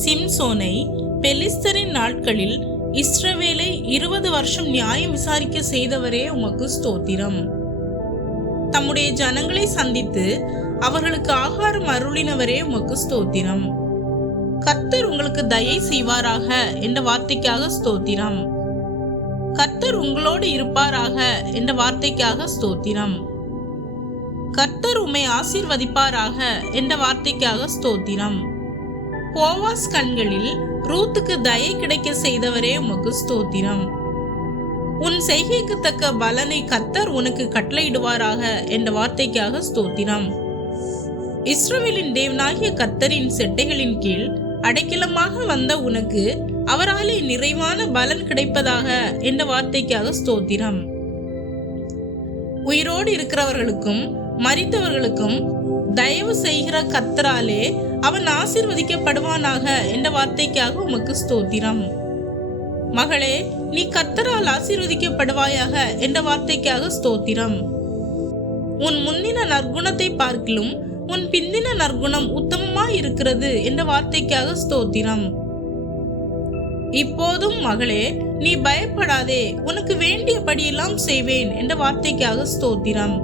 சிம்சோனை பெலிஸ்தரின் நாட்களில் இஸ்ரவேலை 20 வருஷம் நியாயம் விசாரிக்க செய்தவரே உமக்கு ஸ்தோத்திரம். தம்முடைய ஜனங்களை சந்தித்து அவர்களுக்கு ஆகாரம் அருளினவரே உமக்கு ஸ்தோத்திரம். கர்த்தர் உங்களுக்கு தயை செய்வாராக என்ற வார்த்தைக்காக ஸ்தோத்திரம். கர்த்தர் உங்களோடு இருப்பாராக என்ற வார்த்தைக்காக ஸ்தோத்திரம். கர்த்தர் உம்மை ஆசீர்வதிப்பாராக என்ற வார்த்தைக்காக ஸ்தோத்திரம். போவாஸ் கண்களில் ரூத்துக்கு தயை கிடைக்க செய்தவரே உமக்கு ஸ்தோத்திரம். உன் செய்கைக்கு தக்க பலனை கர்த்தர் உனக்கு கட்டளையிடுவாராக என்ற வார்த்தைக்காக ஸ்தோத்திரம். இஸ்ரவேலின் தேவனாகிய கர்த்தரின் செட்டைகளின் கீழ் அடைக்கலமாக வந்த உனக்கு அவராலே நிறைவான பலன் கிடைப்பதாக என்ற வார்த்தைக்காக ஸ்தோத்திரம். உயிரோடு இருக்கிறவர்களுக்கும் மரித்தவர்களுக்கும் தயவு செய்கிற கர்த்தராலே அவன் ஆசீர்வதிக்கப்படுவானாக என்ற வார்த்தைக்காக உமக்கு ஸ்தோத்திரம். மகளே, நீ கர்த்தரால் ஆசீர்வதிக்கப்படுவாயாக என்ற வார்த்தைக்காக ஸ்தோத்திரம். உன் முன்னின நற்குணத்தை பார்க்கிலும் உன் பிந்தின நற்குணம் உத்தமமாய் இருக்கிறது என்ற வார்த்தைக்காக ஸ்தோத்திரம். இப்போதும் மகளே, நீ பயப்படாதே, உனக்கு வேண்டியபடியெல்லாம் செய்வேன் என்ற வார்த்தைக்காக ஸ்தோத்திரம்.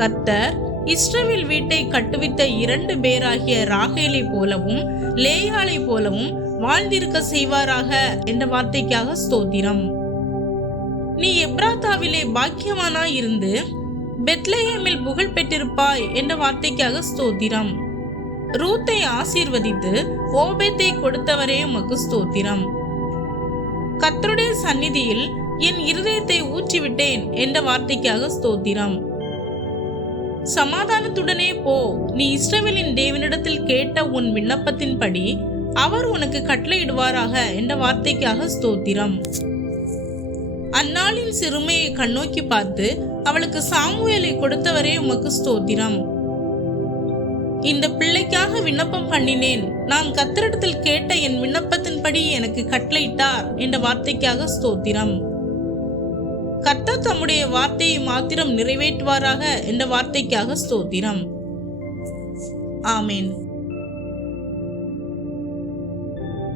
கர்த்தர் இஸ்ரவேல் வீட்டை கட்டுவித்த 2 பேராகிய ராகேலை போலவும் லேயாளை போலவும் வாழ்ந்திருக்க செய்வாராக என்ற வார்த்தைக்காக ஸ்தோத்திரம். நீ எப்ராத்தாவிலே பாக்கியவானாய் இருந்து பெத்லெஹேமில் புகழ் பெற்றிருப்பாய் என்ற வார்த்தைக்காக ஸ்தோத்திரம். ரூத்தை ஆசீர்வதித்து ஓபேத்தை கொடுத்தவரே உமக்கு ஸ்தோத்திரம். கர்த்தருடைய சந்நிதியில் என் இருதயத்தை ஊற்றிவிட்டேன் என்ற வார்த்தைக்காக ஸ்தோத்திரம். சமாதானத்துடனே போ, நீ இஸ்ரவேலின் தேவனிடத்தில் கேட்ட உன் விண்ணப்பத்தின்படி அவர் உனக்கு கட்டளையிடுவாராக என்ற வார்த்தைக்காக ஸ்தோத்திரம். அந்நாளின் சிறுமையை கண்ணோக்கி பார்த்து அவளுக்கு சாமுவேலை கொடுத்தவரே உமக்கு ஸ்தோத்திரம். இந்த பிள்ளைக்காக விண்ணப்பம் பண்ணினேன், நான் கர்த்தரிடத்தில் கேட்ட என் விண்ணப்பத்தின்படி எனக்கு கட்டளையிட்டார் என்ற வார்த்தைக்காக ஸ்தோத்திரம். கர்த்தர் தம்முடைய வார்த்தையை மாத்திரம் நிறைவேற்றுவாராக என்ற வார்த்தைக்காக ஸ்தோத்திரம். ஆமேன்.